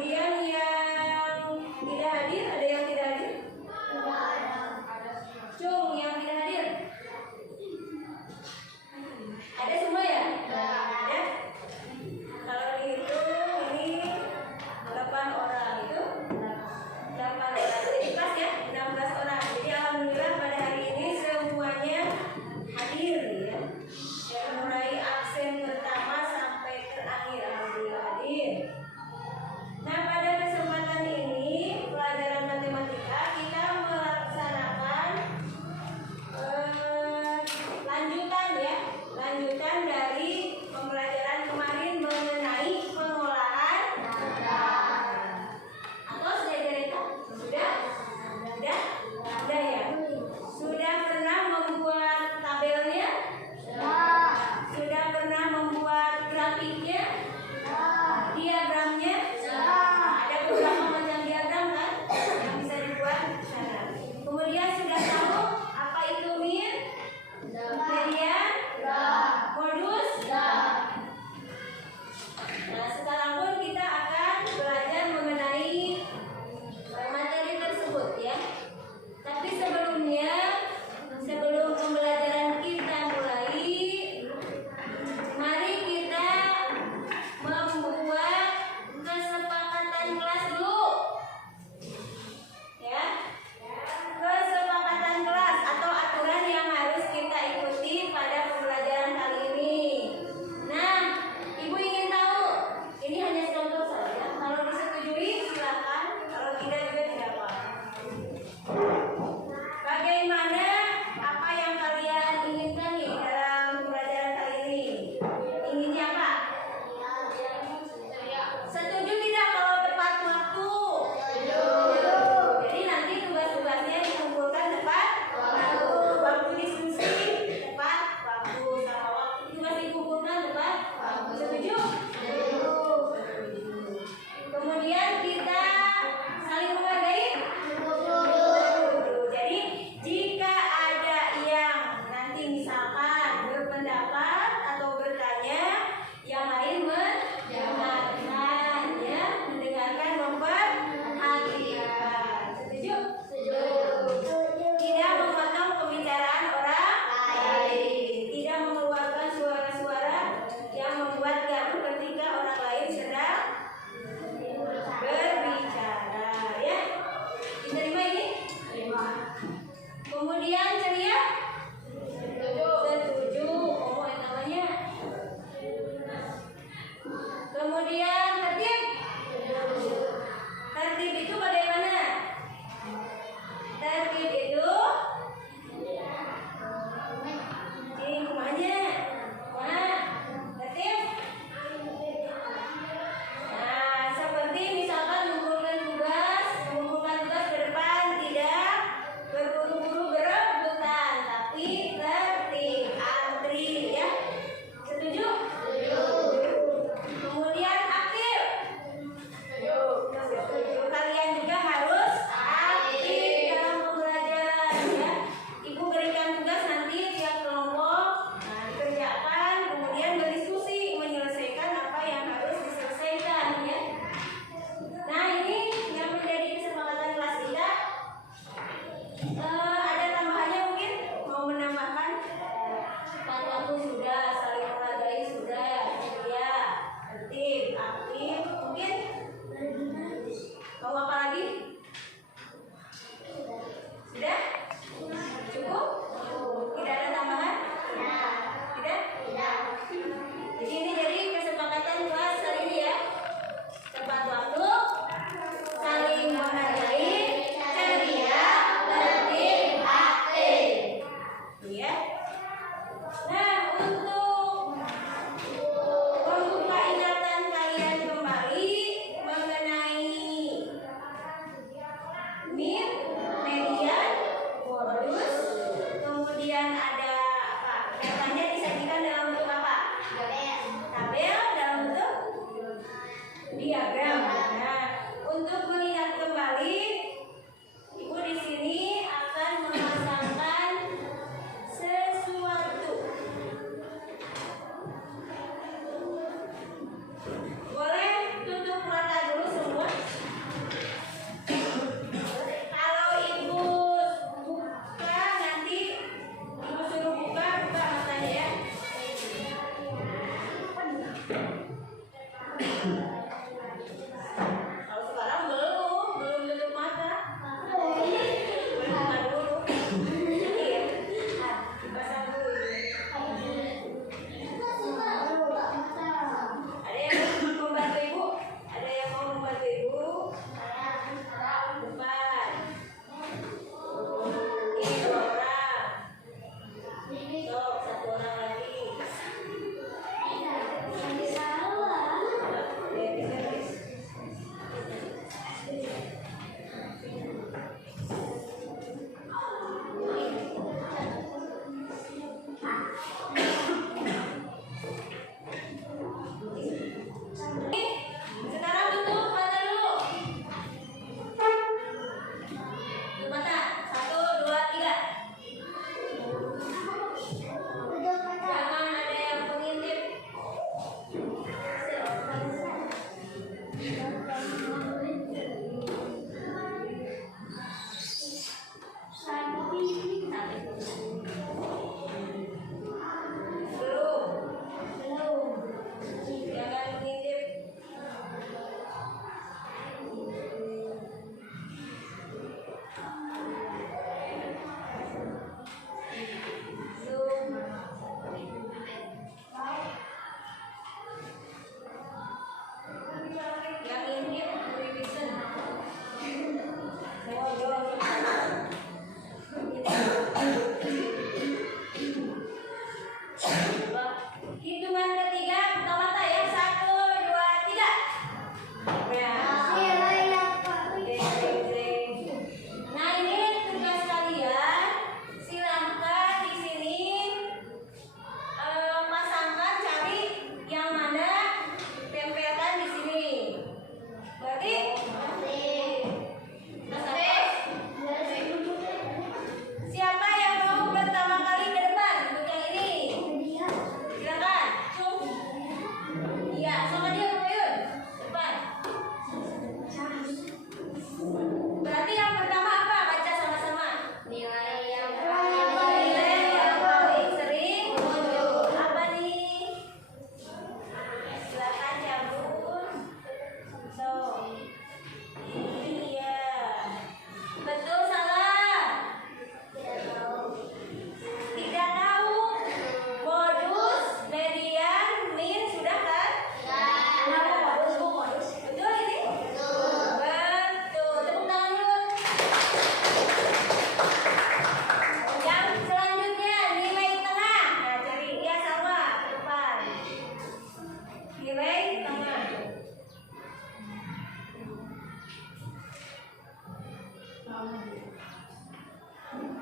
Kemudian yang tidak hadir, ada yang tidak hadir? Cung, yang tidak hadir? Ada semua ya? Ada. Kalau dihitung ini 8 orang itu 8 orang. Jadi pas ya 16 orang. Jadi alhamdulillah pada hari ini semuanya hadir ya. Dari mulai absen pertama sampai terakhir alhamdulillah hadir. Nah pada kesempatan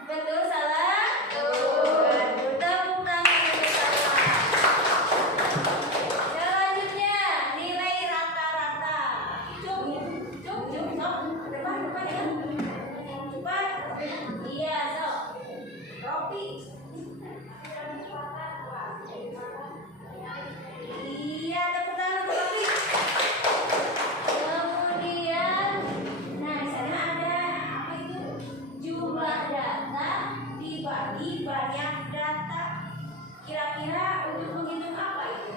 Betul, salah? Betul. Tepuk tangan untuk salah. Selanjutnya, nilai rata-rata. Cuk, sok. Depan ya. Cepat. Iya, sok. Ropi. Iya, tepuk tangan untuk Ropi. Kemudian, nah di sana ada apa itu? Jumlah data dibagi banyak data. Kira-kira untuk menghitung apa itu?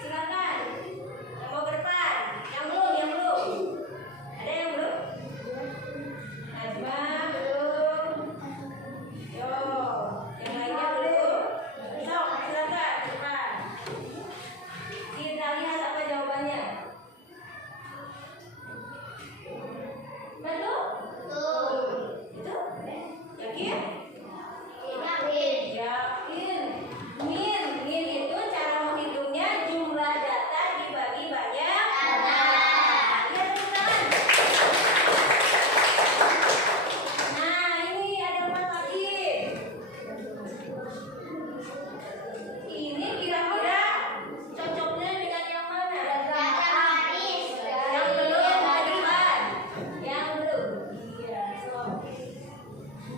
Silakan. Yang mau ke depan. Yang belum. Ada yang belum? Najma belum. Yo, yang lainnya belum. Sok, silakan ke depan. Kita lihat apa jawabannya. Betul? Itu? Yakin? Yakin. Min itu cara menghitungnya jumlah data dibagi banyak data. Lihat teman-teman. Nah, ini ada apa lagi? Ini kira-kira cocoknya dengan yang mana? Yang belum tadi. Yang belum. Iya, sok.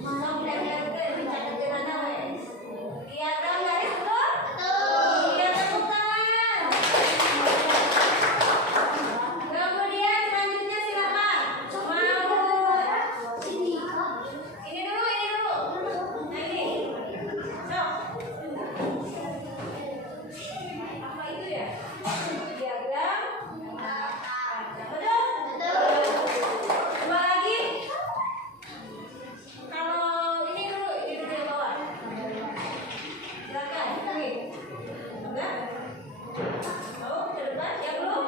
Sok dicatatkan mana, wes? Diagram garis belum? Iya, tepuk tangan. Kemudian selanjutnya silakan. Mau ini dulu. Nah ini. Sok. Apa itu ya? Diagram. Betul? Coba lagi. Kalau ini dulu yang bawah. Silakan. Enggak? Mau ke depan? Yang belum?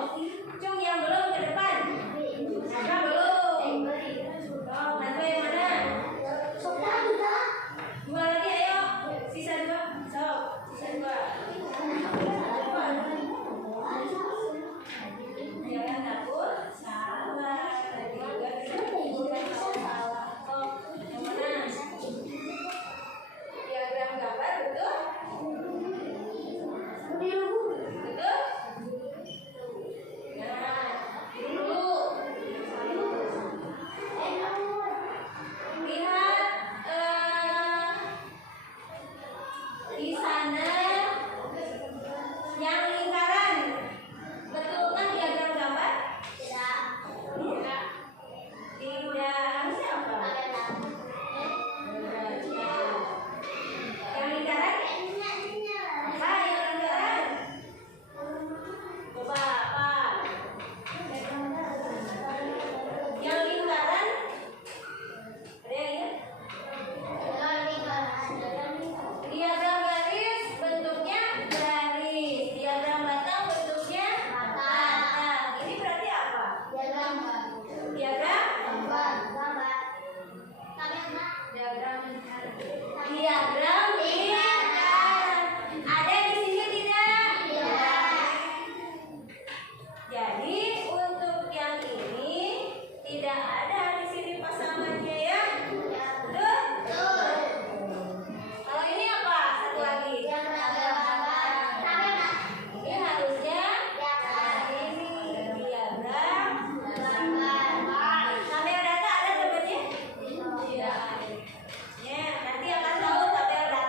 Cung, yang belum ke depan. Najwa belum. Oh, Najwa yang mana? Dua lagi, ayo. Sisa dua. Sok, sisa dua. Jangan takut. Salah. Juga bisa salah. Sok, yang mana? Diagram gambar, betul? Betul? Nah, dulu. Lihat di sana yang lingkaran. Betul kan diagram gambar? Tidak. Harusnya apa? Yang lingkaran? Apa yang lingkaran? Coba apa? Yang lingkaran? Ada yang lihat? Diagram garis bentuknya garis. Diagram batang bentuknya batang. Ini berarti apa? Diagram lingkaran. Ada di sini tidak? Jadi untuk yang ini tidak ada di sini pasangannya ya. Betul? Kalau ini apa? Satu lagi. Ini harusnya ini diagram. Tabel data ada temannya? Tidak. Ya, nanti akan tahu tabel data.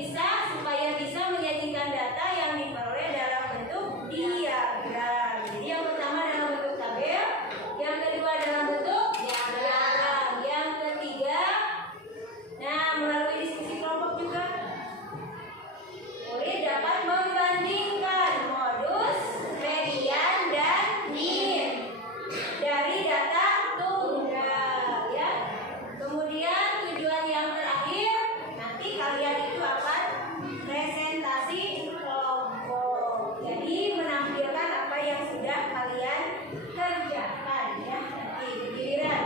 supaya bisa menyajikan data yang diperoleh dalam bentuk diagram. Jadi yang pertama dalam bentuk tabel, yang kedua dalam bentuk diagram, yang ketiga, nah melalui diskusi kelompok juga murid dapat membandingkan modus, median, dan mean dari data tunggal ya. Kemudian tujuan yang terakhir, nanti kalian itu akan presentasi kelompok. Jadi menampilkan apa yang sudah kalian kerjakan ya nanti giliran.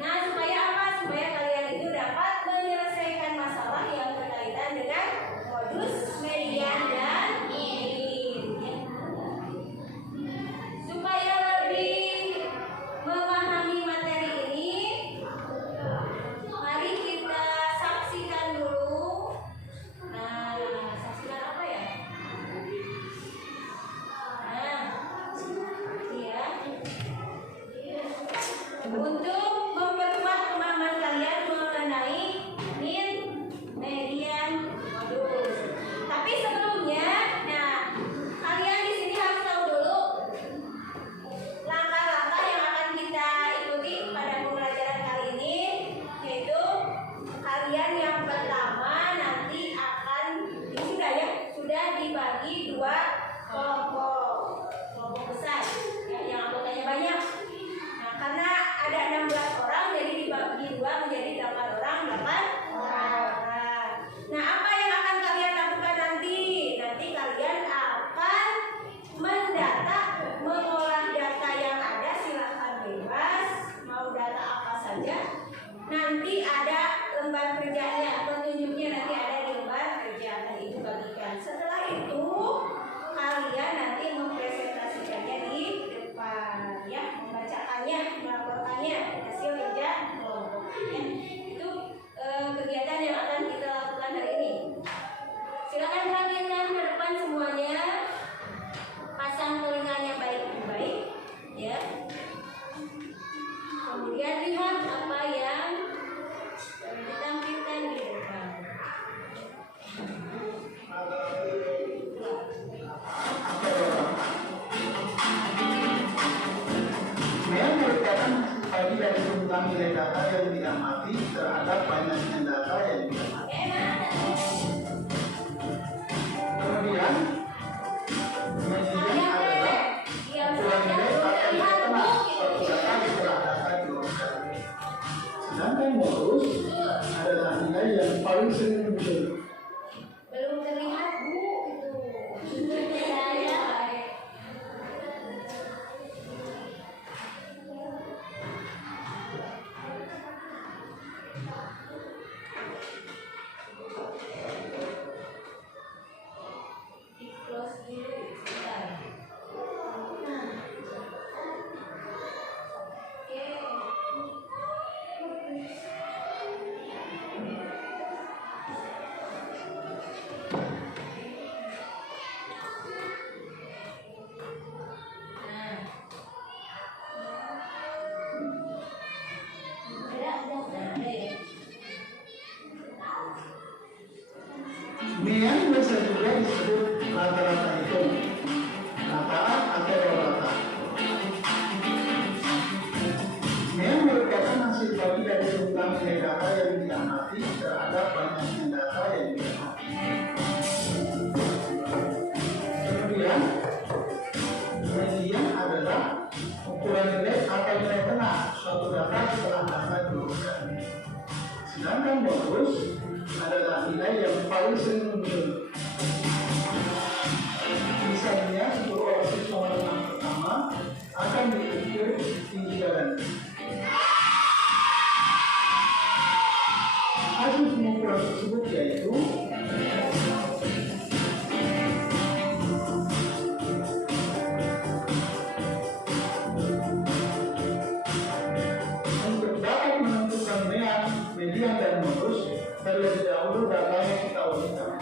Nah, supaya apa? Supaya kalian itu dapat menyelesaikan masalah yang berkaitan dengan modus, median, dan mean ya. Supaya lebih memahami materi ini, mari kita saksikan dulu. Nah, saksikan apa ya? Nah, ya. Untuk memperkuat pemahaman kalian mengenai mean, median, modus. Tapi sebelumnya, nah, kalian di sini harus tahu dulu langkah-langkah yang akan kita ikuti pada pembelajaran kali ini, yaitu kalian yang pertama nanti akan sudah dibagi dua kelompok besar ya, yang anggotanya banyak. Nah, karena ada 16 orang, jadi dibagi dua menjadi 8 orang. Nah, apa yang akan kalian lakukan nanti? Nanti kalian akan mendata, mengolah data yang ada, silakan bebas, mau data apa saja. Nanti ada lembar kerjanya, petunjuknya nanti ada di lembar kerja, nanti itu bagikan. Setelah itu kalian nanti mempresentasikannya di depan ya, membacakannya, melaporkannya hasil kerja kelompok ya. Itu kegiatan yang akan kita lakukan hari ini. Silakan perhatikan ke depan semuanya, pasang telinganya baik-baik ya. Kemudian lihat apa yang ditampilkan di depan. Mean merupakan bagi dari jumlah nilai data yang diamati terhadap banyaknya data yang diamati. Kemudian, median adalah ukuran nilai atau nilai tengah suatu data setelah data diurutkan. Sedangkan modus adalah nilai yang paling sering muncul. Belum terlihat Bu itu. Saya di close dulu sebentar. Nah. Mean bisa juga disebut rata-rata hitung, rataan atau rata. Mean merupakan hasil bagi dari jumlah nilai data yang diamati terhadap banyaknya data yang diamati. Kemudian, median adalah ukuran nilai atau nilai tengah suatu data setelah data diurutkan. Sedangkan modus adalah nilai yang paling sering muncul. Misalnya, 10 orang siswa menengah pertama akan diukur tinggi badan. Hasil pengukuran tersebut yaitu untuk dapat menentukan mean, median, dan modus, terlebih dahulu datanya kita urutkan.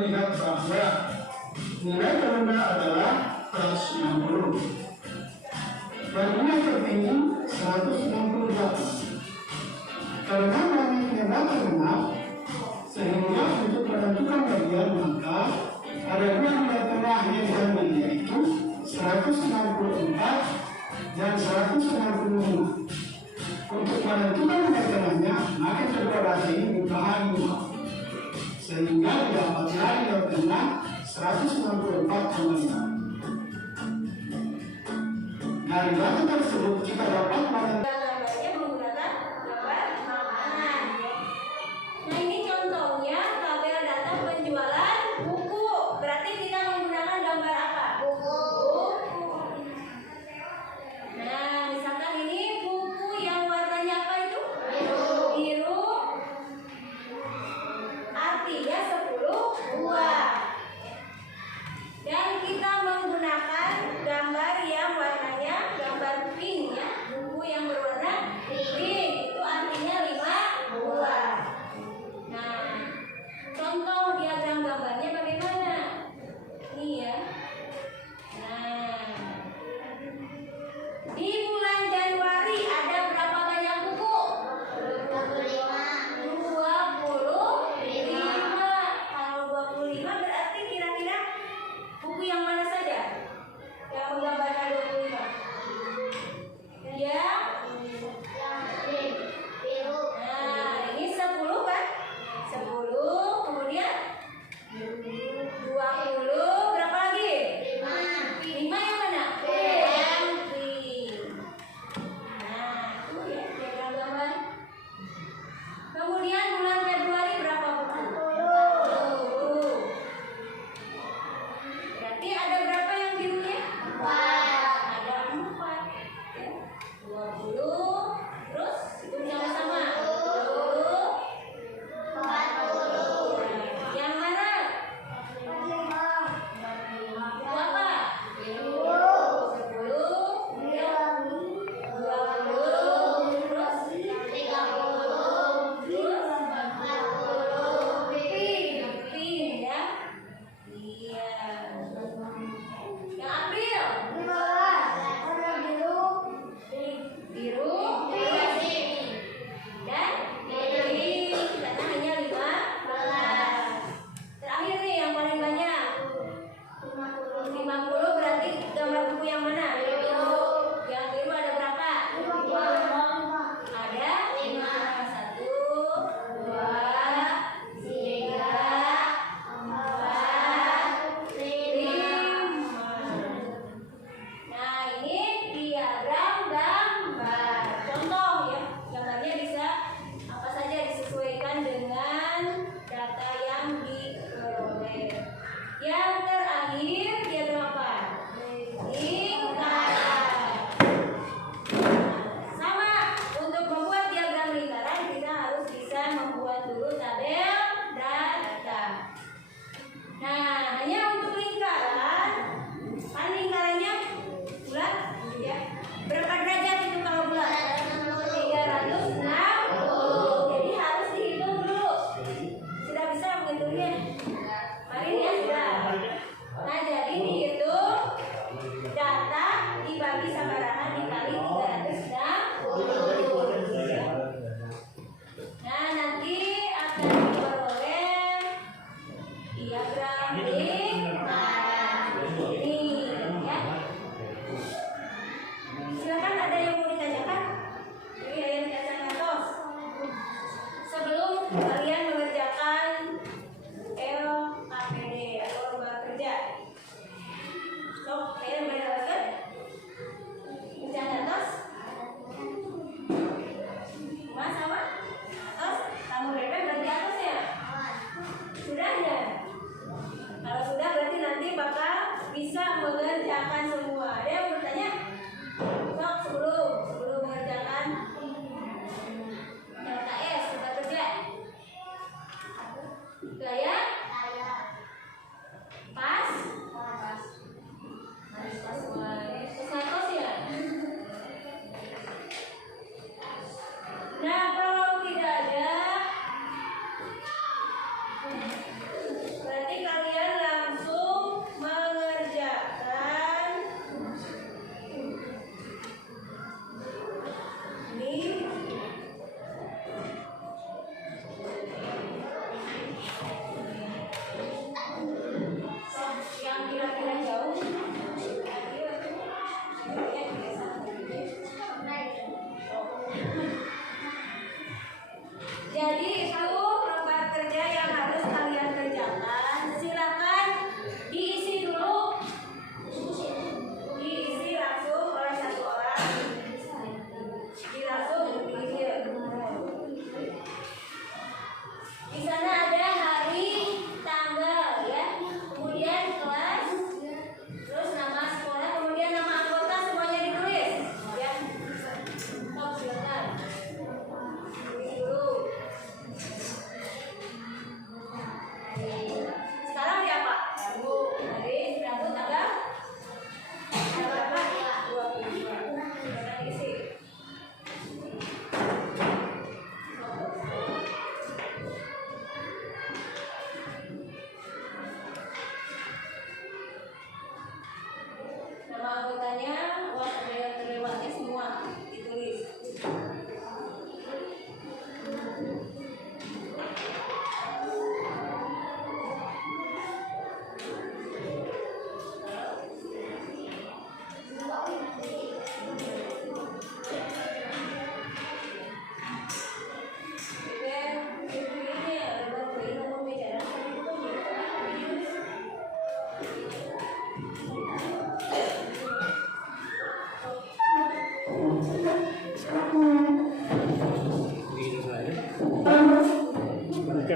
lihat bahwa nilai terendah adalah 190 dan nilai tertinggi 168. Karena banyaknya data genap, sehingga untuk menentukan bagian maka ada dua nilai tengah yang diambil, yaitu 164 dan 165. Untuk menentukan nilai tengahnya, maka kedua data ini dibagi dua, sehingga didapatlah nilai tengah 164,5. Dari data tersebut kita dapat menentukan Gambarnya menggunakan gambar makanan. Nah, ini contohnya tabel data penjualan buku. Berarti kita menggunakan gambar apa? Buku. Nah, misalkan ini buku yang warnanya apa itu? Biru. Artinya 10 buah. Dan kita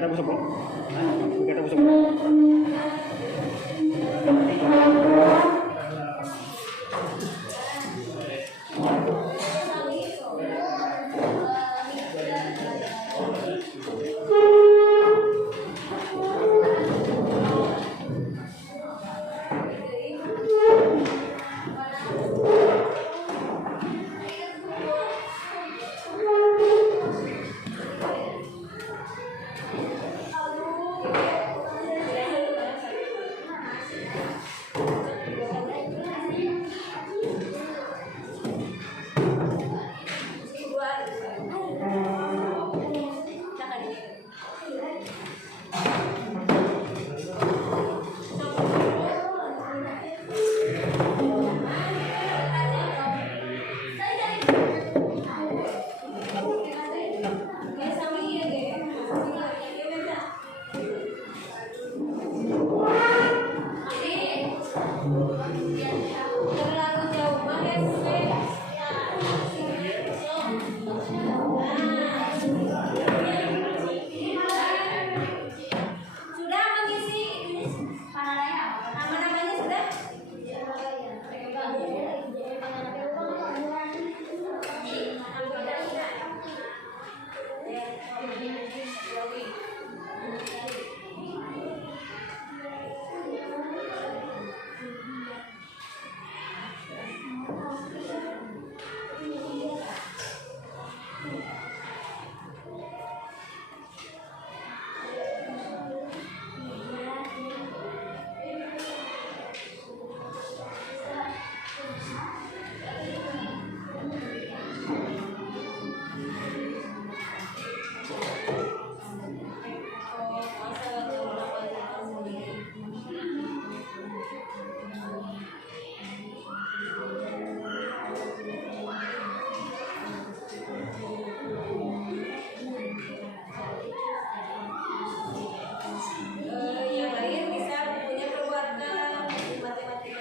Berkata busuk. Berkata busuk. Yang lain bisa punya perbuatan matematika.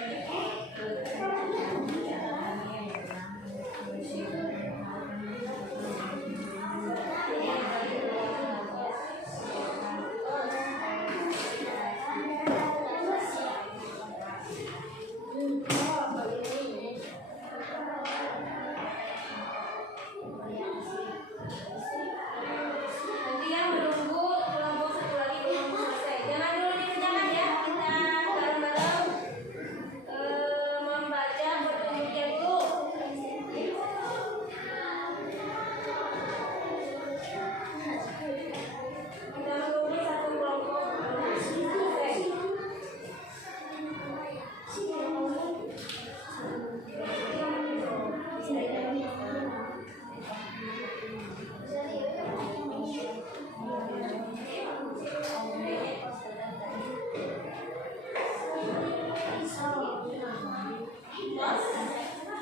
Nanti yang menunggu kelompok satu lagi belum selesai. Jangan dulu dikerjakan ya. Kita bareng-bareng membaca petunjuknya dulu. Kita menunggu satu kelompok selesai.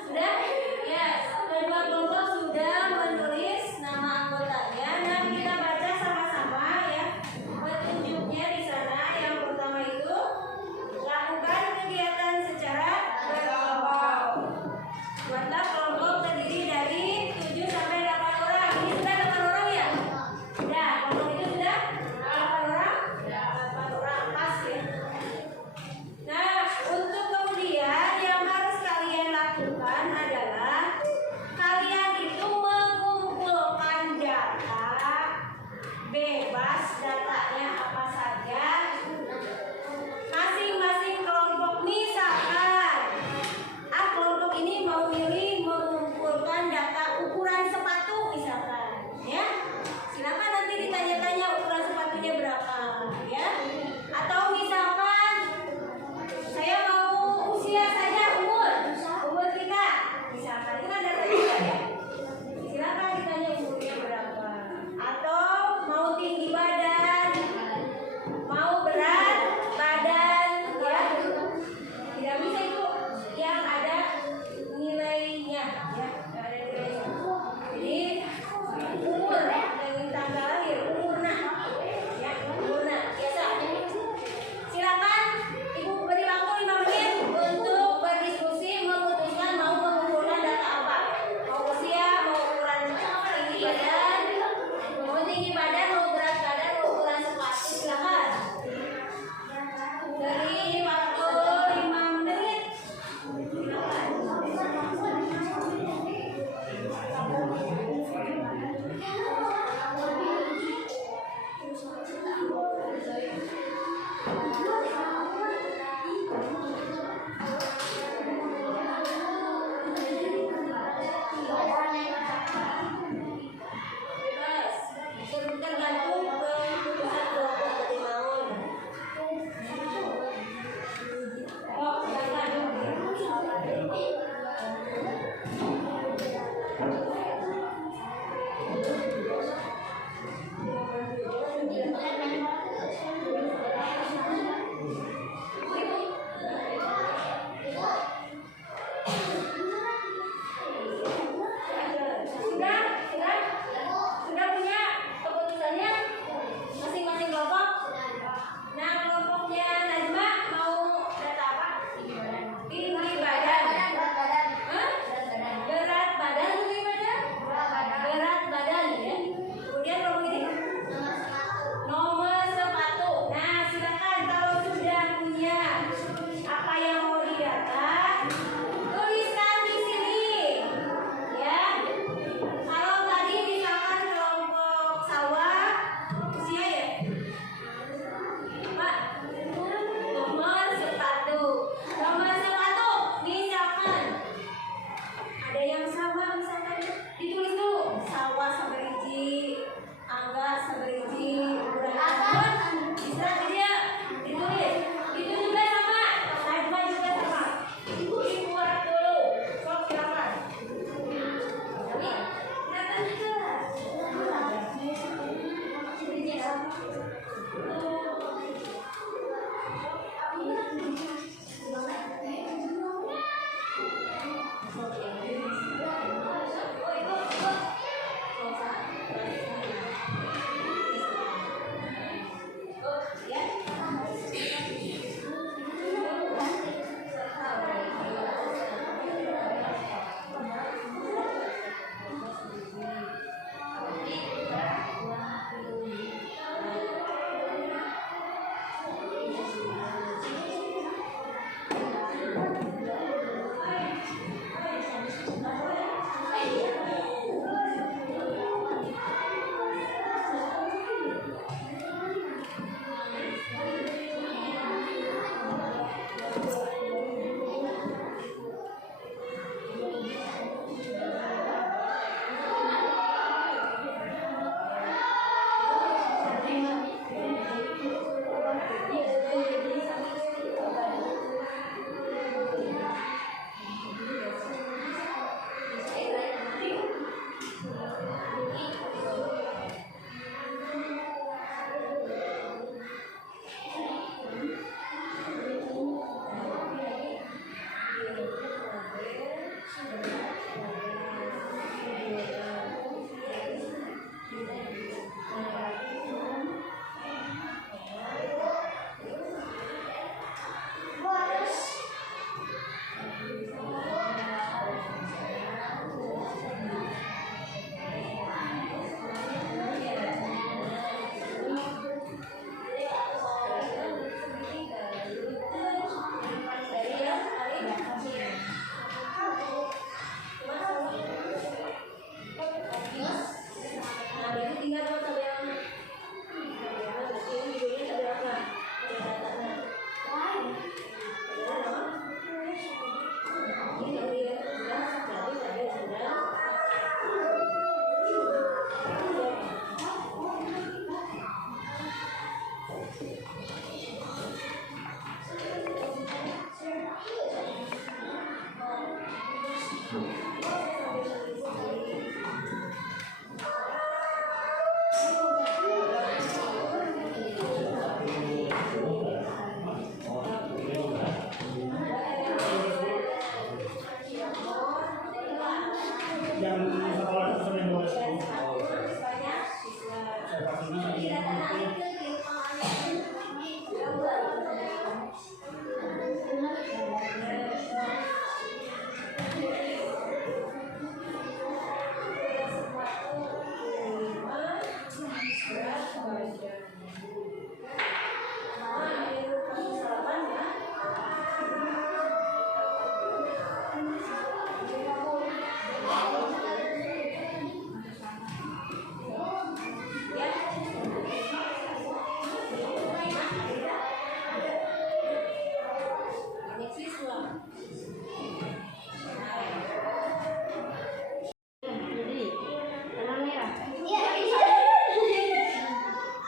Sudah? Ya, kedua kelompok sudah menulis nama anggotanya dan kita baca sama-sama ya. Petunjuknya di sana. Yang pertama itu lakukan kegiatan secara berkelompok. Buatlah kelompok terdiri dari 7 sampai 8 orang. Ini sudah 8 orang ya? Sudah, kelompok itu sudah 8 orang? 8 orang, pas ya. Nah, untuk kemudian yang harus kalian lakukan adalah kalian itu mengumpulkan data bebas, datanya apa saja. Masing-masing kelompok misalkan kelompok ini mau milih mengumpulkan data ukuran sepatu misalkan, ya. Silakan nanti ditanya-tanya ukuran sepatunya berapa, ya. Atau misalkan saya mau usia saja, umur kita, misalkan itu kan data juga ya. Silakan ditanya umurnya berapa. Atau mau tinggi badan, mau berat badan, ya. Tidak bisa itu yang ada nilainya, ya. Nggak ada nilainya. Jadi umur dengan tanggal lahir, umur nak, ya, umur nak biasa. Silakan ibu beri waktu 5 menit untuk berdiskusi memutuskan mau mengumpulkan data apa. Mau usia, mau ukuran tinggi badan, mau berat badan, mau ukuran sepatu.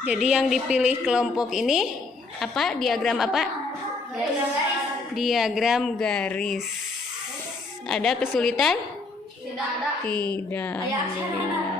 Jadi yang dipilih kelompok ini apa? Diagram apa? Diagram garis. Ada kesulitan? Tidak ada. Tidak. Alhamdulillah.